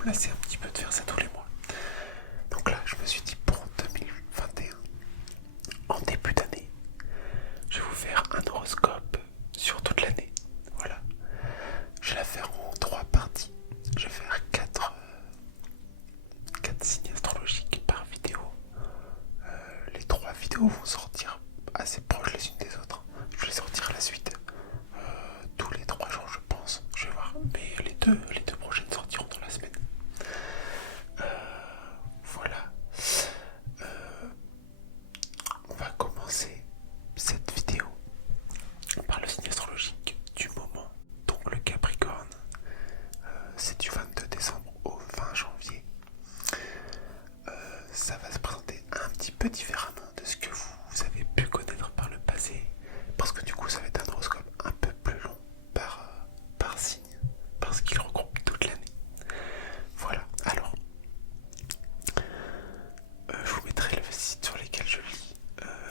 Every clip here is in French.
me lasser un petit peu de faire ça tous les mois. Donc là, je me suis dit pour 2021, en début d'année, je vais vous faire un horoscope sur toute l'année. Voilà. Je vais la faire en 3 parties. Je vais faire 4 signes astrologiques par vidéo. Les 3 vidéos vont sortir assez proches les unes des autres. Je vais sortir la suite tous les 3 jours, je pense. Je vais voir. Mais les deux prochaines sortiront dans la semaine. Voilà. On va commencer cette vidéo par le signe astrologique du moment. Donc le Capricorne, c'est du 22 décembre au 20 janvier. Ça va se présenter un petit peu différemment de ce que vous avez pu connaître par le passé, parce que du coup ça va être un horoscope un peu plus long par signe, parce qu'il regroupe toute l'année. Voilà, alors je vous mettrai le site sur lequel je lis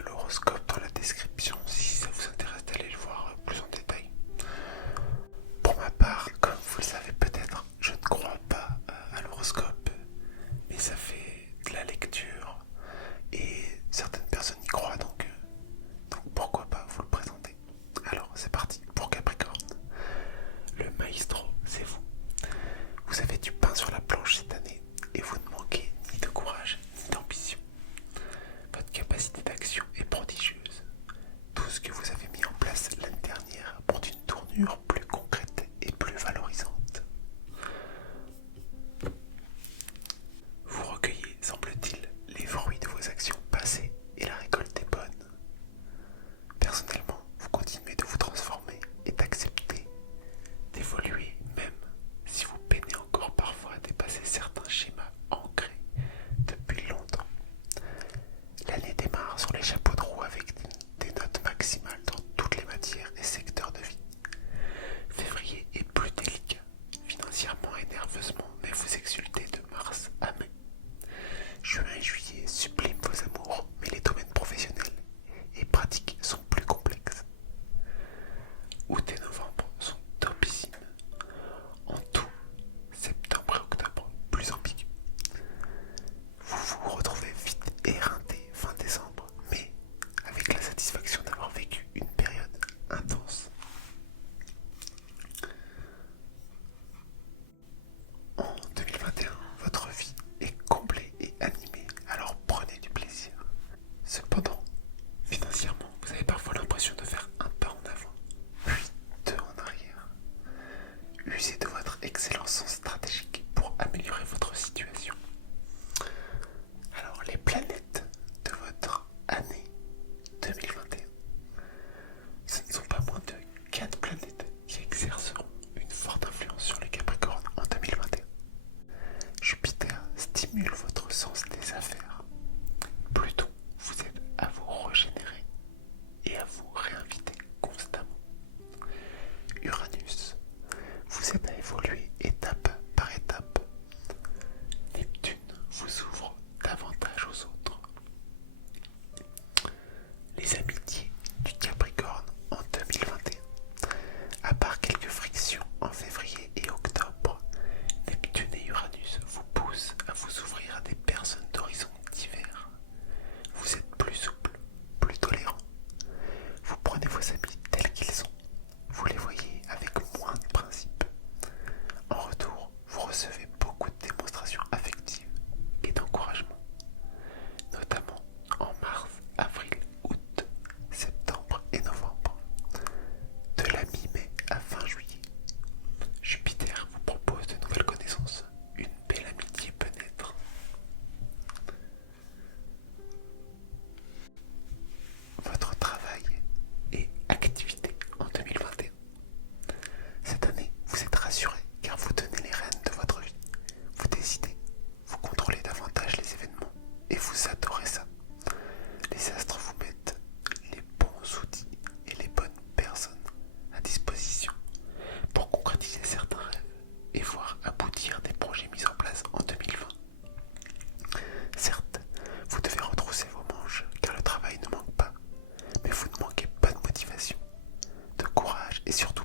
l'horoscope dans la description si ça vous intéresse d'aller le voir plus en détail. Pour ma part, comme vous le savez peut-être, je ne crois pas à l'horoscope, mais ça fait de la lecture et certaines personnes y croient, donc pourquoi pas vous le présenter. Alors c'est parti pour Capricorne. Le maestro, c'est vous. Vous avez du pain sur la planche cette année et vous ne manquez ni de courage ni d'ambition. Votre capacité d'action est prodigieuse. Tout ce que vous avez mis en place l'année dernière prend une tournure plus concrète et plus valorisante. Vous recueillez, semble-t-il, les fruits de vos actions passées et la récolte est bonne. Personnellement, vous continuez de vous transformer et d'accepter, d'évoluer même si vous peinez encore parfois à dépasser certains schémas ancrés depuis longtemps. L'année démarre sur les chapeaux de roue avec des notes maximales dans toutes les matières et secteurs de vie. Février est plus délicat, financièrement et nerveusement, mais vous exultez de mars à mai. Juin et juillet subliment vos amours, mais les domaines professionnels et pratiques sont plus complexes. Août et novembre sont topissimes. En tout, septembre et octobre plus ambigus. Vous vous retrouvez vite éreinté fin décembre, mais avec la satisfaction d'avoir vécu une période intense. En 2021, votre vie est comblée et animée, alors prenez du plaisir. Cependant, financièrement, vous avez parfois l'impression de faire un pas en avant, puis deux en arrière. Usez de votre excellent sens stratégique pour améliorer votre situation. Alors, les planètes de votre année 2021, ce ne sont pas moins de 4 planètes qui exerceront une forte influence sur les Capricornes en 2021. Jupiter stimule votre sens des affaires. Pluton vous aide à vous régénérer et à vous réinviter constamment. Uranus vous aide à évoluer étape par étape. Neptune vous ouvre davantage aux autres. Les amitiés du Capricorne en 2021. À part quelques frictions en février et octobre, Neptune et Uranus vous poussent à vous ouvrir à des personnes d'horizons divers. Vous êtes plus souple, plus tolérant. Vous prenez vos amis tels qu'ils sont. Vous les voyez avec moins de principes. En retour, vous recevez beaucoup de démonstrations affectives et d'encouragement, notamment en mars, avril, août, septembre et novembre. De la mi-mai à fin juillet, Jupiter vous propose de nouvelles connaissances. Une belle amitié peut naître. Votre travail et activité en 2021. Cette année, vous êtes rassuré car vous tenez les rênes de votre vie. Vous décidez, vous contrôlez davantage les événements et vous adorez ça. Les astres vous mettent les bons outils et les bonnes personnes à disposition pour concrétiser certains rêves et voir aboutir des projets mis en place en 2020. Certes, vous devez retrousser vos manches car le travail ne manque pas, mais vous ne manquez pas de motivation, de courage et surtout